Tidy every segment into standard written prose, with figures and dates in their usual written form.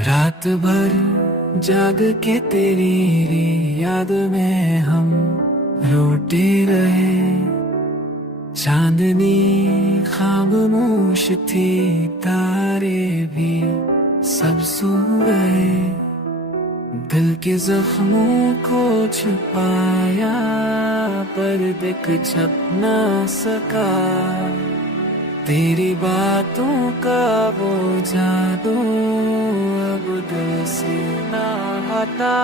रात भर जाग के तेरी याद में हम रोते रहे। चांदनी खामोश थी, तारे भी सब सो गए। दिल के जख्मों को छुपाया पर दिख छप ना सका। तेरी बातों का वो जादू अब दिल से ना हटा।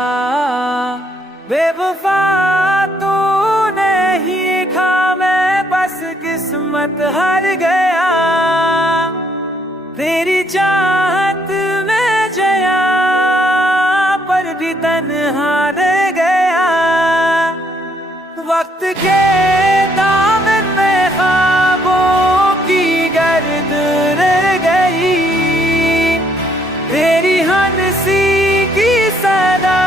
बेवफा तू नहीं था, मैं बस किस्मत हार गया। तेरी चाहत में जया पर भी तन्हा रह गया। वक्त के दामन में ख्वाबों की गर्द रह गई। तेरी हंसी की सदा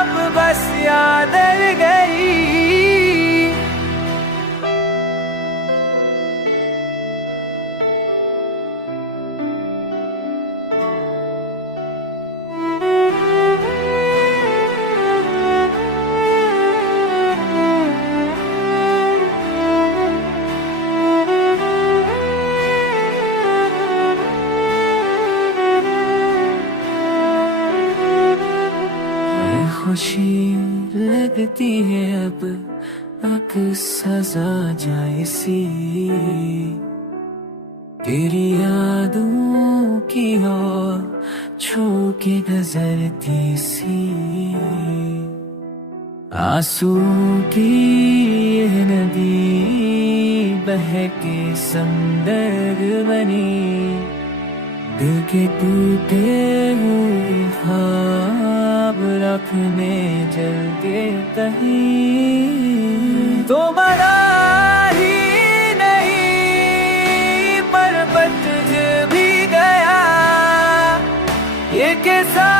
अब बस याद रह गई। खुशी लगती है अब सजा जाए सी। तेरी यादों की ओर छू के गुजरती सी। आंसू की यह नदी बह के समंदर बनी। दिल के टूटे हुए ख्वाब रखने चलते कहीं। तो मरा ही नहीं पर बच भी गया। ये कैसा